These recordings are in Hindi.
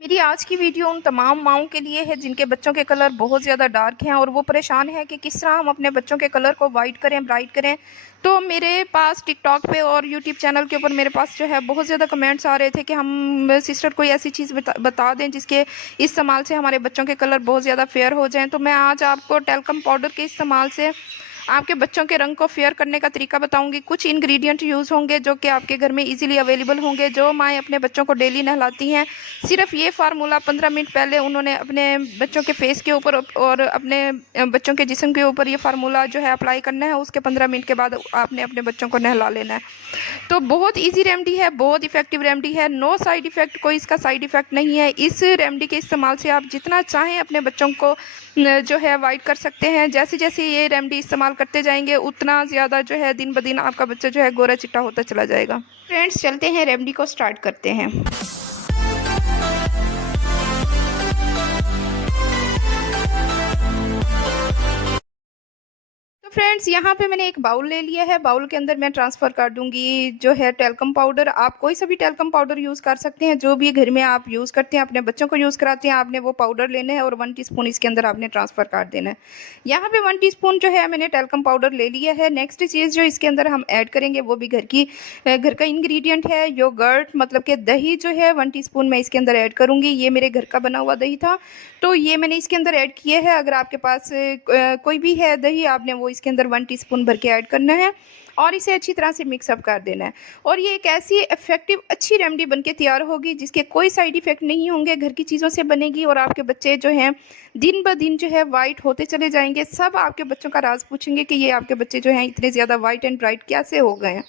मेरी आज की वीडियो उन तमाम माँओं के लिए है जिनके बच्चों के कलर बहुत ज़्यादा डार्क हैं और वो परेशान हैं कि किस तरह हम अपने बच्चों के कलर को वाइट करें, ब्राइट करें। तो मेरे पास टिकटॉक पे और यूट्यूब चैनल के ऊपर मेरे पास जो है बहुत ज़्यादा कमेंट्स आ रहे थे कि हम सिस्टर कोई ऐसी चीज़ बता दें जिसके इस्तेमाल से हमारे बच्चों के कलर बहुत ज़्यादा फेयर हो जाएँ। तो मैं आज आपको टैल्कम पाउडर के इस्तेमाल से आपके बच्चों के रंग को फेयर करने का तरीका बताऊंगी। कुछ इंग्रेडिएंट यूज़ होंगे जो कि आपके घर में इजीली अवेलेबल होंगे। जो माएँ अपने बच्चों को डेली नहलाती हैं, सिर्फ ये फार्मूला 15 मिनट पहले उन्होंने अपने बच्चों के फेस के ऊपर और अपने बच्चों के जिस्म के ऊपर ये फार्मूला जो है अप्लाई करना है। उसके 15 मिनट के बाद आपने अपने बच्चों को नहला लेना है। तो बहुत इजी रेमेडी है, बहुत इफेक्टिव रेमेडी है, नो साइड इफेक्ट, कोई इसका साइड इफेक्ट नहीं है। इस रेमेडी के इस्तेमाल से आप जितना चाहें अपने बच्चों को जो है वाइट कर सकते हैं। जैसे जैसे ये रेमेडी इस्तेमाल करते जाएंगे उतना ज़्यादा जो है दिन ब दिन आपका बच्चा जो है गोरा चिट्टा होता चला जाएगा। फ्रेंड्स, चलते हैं रेमेडी को स्टार्ट करते हैं। फ्रेंड्स, यहाँ पे मैंने एक बाउल ले लिया है। बाउल के अंदर मैं ट्रांसफ़र कर दूंगी जो है टैल्कम पाउडर। आप कोई सा भी टैल्कम पाउडर यूज़ कर सकते हैं, जो भी घर में आप यूज़ करते हैं, अपने बच्चों को यूज़ कराते हैं। आपने वो पाउडर लेना है और 1 टीस्पून इसके अंदर आपने ट्रांसफ़र कर देना है। यहाँ पे 1 टीस्पून जो है मैंने टैल्कम पाउडर ले लिया है। नेक्स्ट चीज़ जो इसके अंदर हम ऐड करेंगे वो भी घर का इंग्रेडिएंट है, योगर्ट, मतलब कि दही जो है 1 टीस्पून मैं इसके अंदर ऐड करूँगी। ये मेरे घर का बना हुआ दही था, तो ये मैंने इसके अंदर ऐड किया है। अगर आपके पास कोई भी है दही, आपने वो इसके अंदर 1 टीस्पून भर के ऐड करना है और इसे अच्छी तरह से मिक्सअप कर देना है। और ये एक ऐसी इफेक्टिव अच्छी रेमेडी बनके तैयार होगी जिसके कोई साइड इफेक्ट नहीं होंगे, घर की चीज़ों से बनेगी और आपके बच्चे जो हैं दिन ब दिन जो है वाइट होते चले जाएंगे। सब आपके बच्चों का राज पूछेंगे कि ये आपके बच्चे जो हैं इतने ज़्यादा वाइट एंड ब्राइट कैसे हो गए हैं।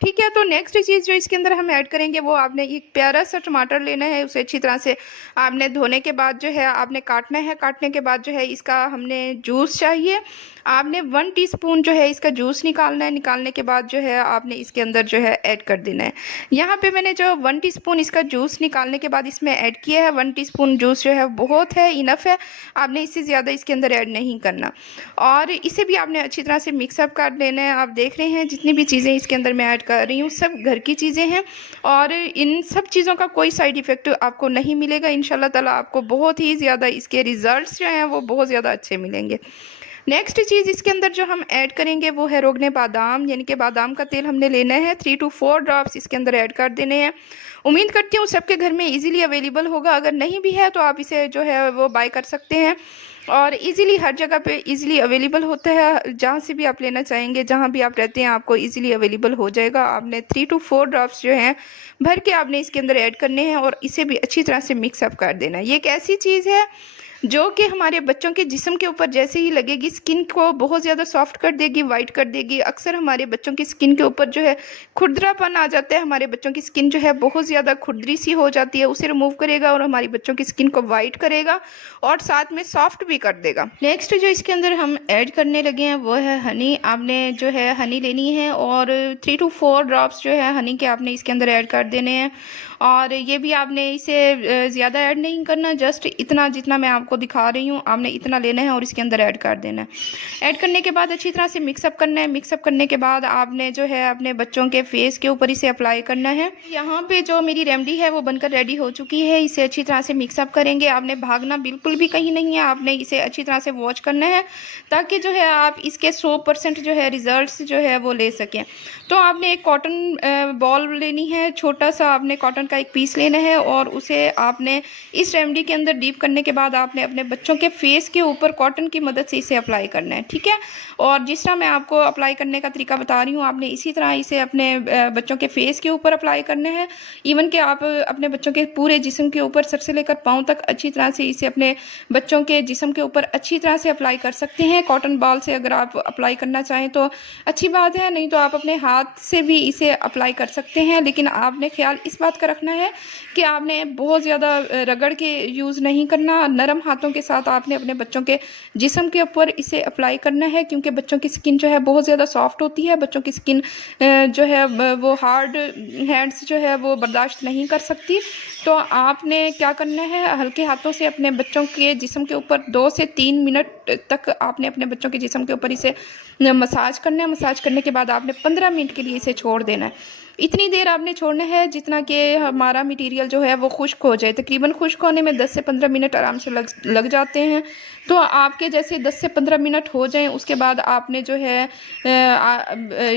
ठीक है, तो नेक्स्ट चीज़ जो इसके अंदर हम ऐड करेंगे वो आपने एक प्यारा सा टमाटर लेना है। उसे अच्छी तरह से आपने धोने के बाद जो है आपने काटना है। काटने के बाद जो है इसका हमने जूस चाहिए। आपने 1 टीस्पून जो है इसका जूस निकालना है। निकालने के बाद जो है आपने इसके अंदर जो है ऐड कर देना है। यहाँ पे मैंने जो 1 टीस्पून इसका जूस निकालने के बाद इसमें ऐड किया है। 1 टीस्पून जूस जो है बहुत है, इनफ है। आपने इससे ज़्यादा इसके अंदर ऐड नहीं करना और इसे भी आपने अच्छी तरह से मिक्सअप कर देना है। आप देख रहे हैं जितनी भी चीज़ें इसके अंदर मैं ऐड कर रही हूँ सब घर की चीज़ें हैं और इन सब चीज़ों का कोई साइड इफ़ेक्ट आपको नहीं मिलेगा। इंशाल्लाह ताला आपको बहुत ही ज़्यादा इसके रिज़ल्ट्स जो हैं वो बहुत ज़्यादा अच्छे मिलेंगे। नेक्स्ट चीज़ इसके अंदर जो हम ऐड करेंगे वो है रोगने बादाम, यानी कि बादाम का तेल हमने लेना है। 3 to 4 ड्रॉप्स इसके अंदर ऐड कर देने हैं। उम्मीद करती हूँ सबके घर में इजीली अवेलेबल होगा। अगर नहीं भी है तो आप इसे जो है वो बाय कर सकते हैं और इजीली हर जगह पे इजीली अवेलेबल होता है। जहाँ से भी आप लेना चाहेंगे, जहाँ भी आप रहते हैं, आपको इजीली अवेलेबल हो जाएगा। आपने 3 to 4 ड्रॉप्स जो हैं भर के आपने इसके अंदर ऐड करने हैं और इसे भी अच्छी तरह से मिक्सअप कर देना है। ये एक ऐसी चीज़ है जो कि हमारे बच्चों के जिस्म के ऊपर जैसे ही लगेगी स्किन को बहुत ज़्यादा सॉफ्ट कर देगी, वाइट कर देगी। अक्सर हमारे बच्चों की स्किन के ऊपर जो है खुरदरापन आ जाता है, हमारे बच्चों की स्किन जो है बहुत ज़्यादा खुरदरी सी हो जाती है, उसे रिमूव करेगा और हमारी बच्चों की स्किन को वाइट करेगा और साथ में सॉफ्ट भी कर देगा। नेक्स्ट जो इसके अंदर हम ऐड करने लगे हैं वो है हनी। आपने जो है हनी लेनी है और 3 to 4 ड्रॉप्स जो है हनी के आपने इसके अंदर ऐड कर देने हैं और ये भी आपने इसे ज़्यादा ऐड नहीं करना, जस्ट इतना जितना मैं आपको दिखा रही हूँ आपने इतना लेना है और इसके अंदर ऐड कर देना है। ऐड करने के बाद अच्छी तरह से मिक्सअप करना है। मिक्सअप करने के बाद आपने जो है अपने बच्चों के फेस के ऊपर इसे अप्लाई करना है। यहाँ पे जो मेरी रेमेडी है वो बनकर रेडी हो चुकी है। इसे अच्छी तरह से मिक्सअप करेंगे। आपने भागना बिल्कुल भी कहीं नहीं है, आपने इसे अच्छी तरह से वॉच करना है ताकि जो है आप इसके 100% जो है रिजल्ट्स जो है वो ले सकें। तो आपने एक कॉटन बॉल लेनी है, छोटा सा आपने कॉटन का एक पीस लेना है और उसे आपने इस रेमेडी के अंदर डीप करने के बाद आपने अपने बच्चों के फेस के ऊपर कॉटन की मदद से इसे अप्लाई करना है। ठीक है, और जिस तरह मैं आपको अप्लाई करने का तरीका बता रही हूँ आपने इसी तरह इसे अपने बच्चों के फेस के ऊपर अप्लाई करना है। इवन कि आप अपने बच्चों के पूरे जिस्म के ऊपर सर से लेकर पाँव तक अच्छी तरह से इसे अपने बच्चों के जिस्म के ऊपर अच्छी तरह से अप्लाई कर सकते हैं। कॉटन बॉल से अगर आप अप्लाई करना चाहें तो अच्छी बात है, नहीं तो आप अपने हाथ से भी इसे अप्लाई कर सकते हैं। लेकिन आपने ख्याल इस बात का रखना है कि आपने बहुत ज़्यादा रगड़ के यूज़ नहीं करना, नरम हाथों के साथ आपने अपने बच्चों के जिस्म के ऊपर इसे अप्लाई करना है क्योंकि बच्चों की स्किन जो है बहुत ज़्यादा सॉफ्ट होती है। बच्चों की स्किन जो है वो हार्ड हैंड्स जो है वो बर्दाश्त नहीं कर सकती। तो आपने क्या करना है, हल्के हाथों से अपने बच्चों के जिस्म के ऊपर 2 से 3 मिनट तक आपने अपने बच्चों के जिस्म के ऊपर इसे मसाज करना है। मसाज करने के बाद आपने 15 मिनट के लिए इसे छोड़ देना है। इतनी देर आपने छोड़ना है जितना कि हमारा मटेरियल जो है वो खुश्क हो जाए। तकरीबन खुश्क होने में 10 से 15 मिनट आराम से लग जाते हैं। तो आपके जैसे 10 से 15 मिनट हो जाएं, उसके बाद आपने जो है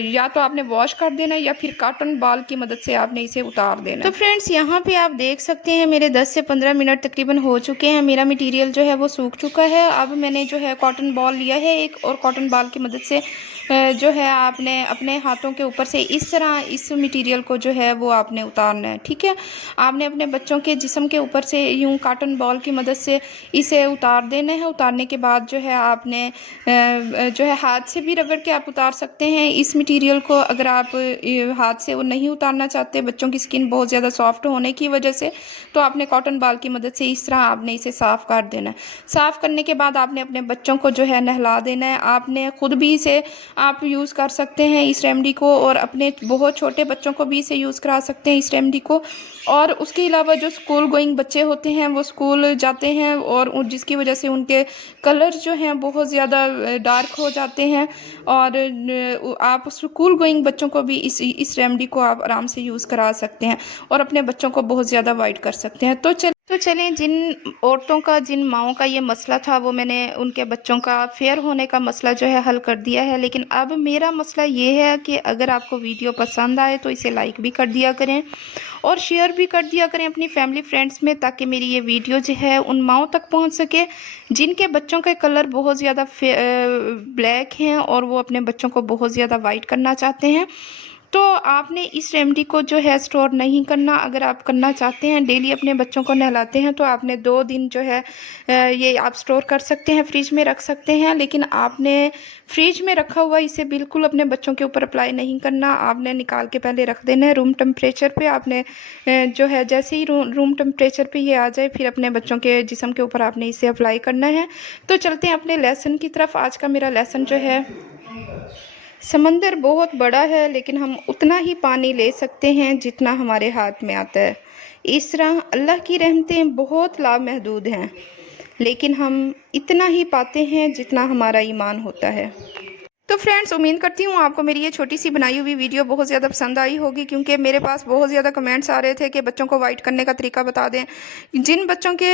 या तो आपने वॉश कर देना है या फिर कॉटन बॉल की मदद से आपने इसे उतार देना है। तो फ्रेंड्स यहाँ पे आप देख सकते हैं मेरे 10 से 15 मिनट तकरीबन हो चुके हैं। मेरा मटेरियल जो है वो सूख चुका है। अब मैंने जो है कॉटन बॉल लिया है एक, और कॉटन बॉल की मदद से जो है आपने अपने हाथों के ऊपर से इस तरह इस मटेरियल को जो है वो आपने उतारना है। ठीक है, आपने अपने बच्चों के जिस्म के ऊपर से यूं कॉटन बॉल की मदद से इसे उतार देना है। उतारने के बाद जो है आपने जो है हाथ से भी रगड़ के आप उतार सकते हैं इस मटेरियल को। अगर आप हाथ से वो नहीं उतारना चाहते, बच्चों की स्किन बहुत ज़्यादा सॉफ्ट होने की वजह से, तो आपने कॉटन बॉल की मदद से इस तरह आपने इसे साफ़ कर देना है। साफ़ करने के बाद आपने अपने बच्चों को जो है नहला देना है। आपने ख़ुद भी इसे आप यूज़ कर सकते हैं इस रेमेडी को, और अपने बहुत छोटे बच्चों को भी इसे यूज़ करा सकते हैं इस रेमेडी को। और उसके अलावा जो स्कूल गोइंग बच्चे होते हैं वो स्कूल जाते हैं और जिसकी वजह से उनके कलर जो हैं बहुत ज़्यादा डार्क हो जाते हैं, और आप स्कूल गोइंग बच्चों को भी इस रेमेडी को आप आराम से यूज़ करा सकते हैं और अपने बच्चों को बहुत ज़्यादा वाइट कर सकते हैं। तो चलें, जिन औरतों का, जिन माओं का ये मसला था वो मैंने उनके बच्चों का फेयर होने का मसला जो है हल कर दिया है। लेकिन अब मेरा मसला ये है कि अगर आपको वीडियो पसंद आए तो इसे लाइक भी कर दिया करें और शेयर भी कर दिया करें अपनी फैमिली फ्रेंड्स में, ताकि मेरी ये वीडियो जो है उन माओं तक पहुंच सके जिनके बच्चों के कलर बहुत ज़्यादा ब्लैक हैं और वो अपने बच्चों को बहुत ज़्यादा वाइट करना चाहते हैं। तो आपने इस रेमेडी को जो है स्टोर नहीं करना। अगर आप करना चाहते हैं, डेली अपने बच्चों को नहलाते हैं, तो आपने 2 दिन जो है ये आप स्टोर कर सकते हैं, फ्रिज में रख सकते हैं। लेकिन आपने फ्रिज में रखा हुआ इसे बिल्कुल अपने बच्चों के ऊपर अप्लाई नहीं करना। आपने निकाल के पहले रख देना है रूम टेम्परेचर पे। आपने जो है जैसे ही रूम टेम्परेचर पे ये आ जाए, फिर अपने बच्चों के जिस्म के ऊपर आपने इसे अप्लाई करना है। तो चलते हैं अपने लेसन की तरफ। आज का मेरा लेसन जो है, समंदर बहुत बड़ा है लेकिन हम उतना ही पानी ले सकते हैं जितना हमारे हाथ में आता है। इस तरह अल्लाह की रहमतें बहुत लामहदूद हैं, लेकिन हम इतना ही पाते हैं जितना हमारा ईमान होता है। तो फ्रेंड्स, उम्मीद करती हूँ आपको मेरी ये छोटी सी बनाई हुई वीडियो बहुत ज़्यादा पसंद आई होगी, क्योंकि मेरे पास बहुत ज़्यादा कमेंट्स आ रहे थे कि बच्चों को वाइट करने का तरीका बता दें। जिन बच्चों के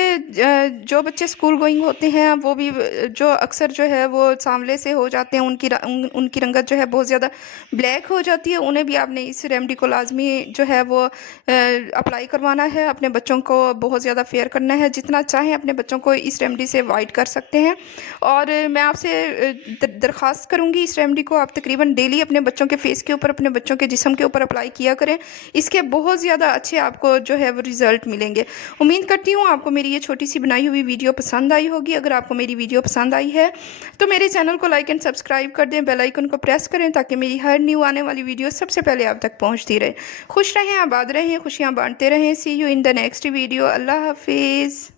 जो बच्चे स्कूल गोइंग होते हैं वो भी जो अक्सर जो है वो सांवले से हो जाते हैं, उनकी रंगत जो है बहुत ज़्यादा ब्लैक हो जाती है, उन्हें भी आपने इस रेमेडी को लाजमी जो है वो अप्लाई करवाना है। अपने बच्चों को बहुत ज़्यादा फेयर करना है। जितना चाहें अपने बच्चों को इस रेमेडी से वाइट कर सकते हैं। और मैं आपसे दरख्वास्त करूँगी, इस रेमेडी को आप तकरीबन डेली अपने बच्चों के फेस के ऊपर, अपने बच्चों के जिस्म के ऊपर अप्लाई किया करें। इसके बहुत ज़्यादा अच्छे आपको जो है वो रिज़ल्ट मिलेंगे। उम्मीद करती हूँ आपको मेरी ये छोटी सी बनाई हुई वीडियो पसंद आई होगी। अगर आपको मेरी वीडियो पसंद आई है तो मेरे चैनल को लाइक एंड सब्सक्राइब कर दें, बेल आइकन को प्रेस करें, ताकि मेरी हर न्यू आने वाली वीडियो सबसे पहले आप तक पहुँचती रहे। खुश रहें, आबाद रहें, खुशियाँ बांटते रहें। See you in the next video. अल्लाह हाफिज़।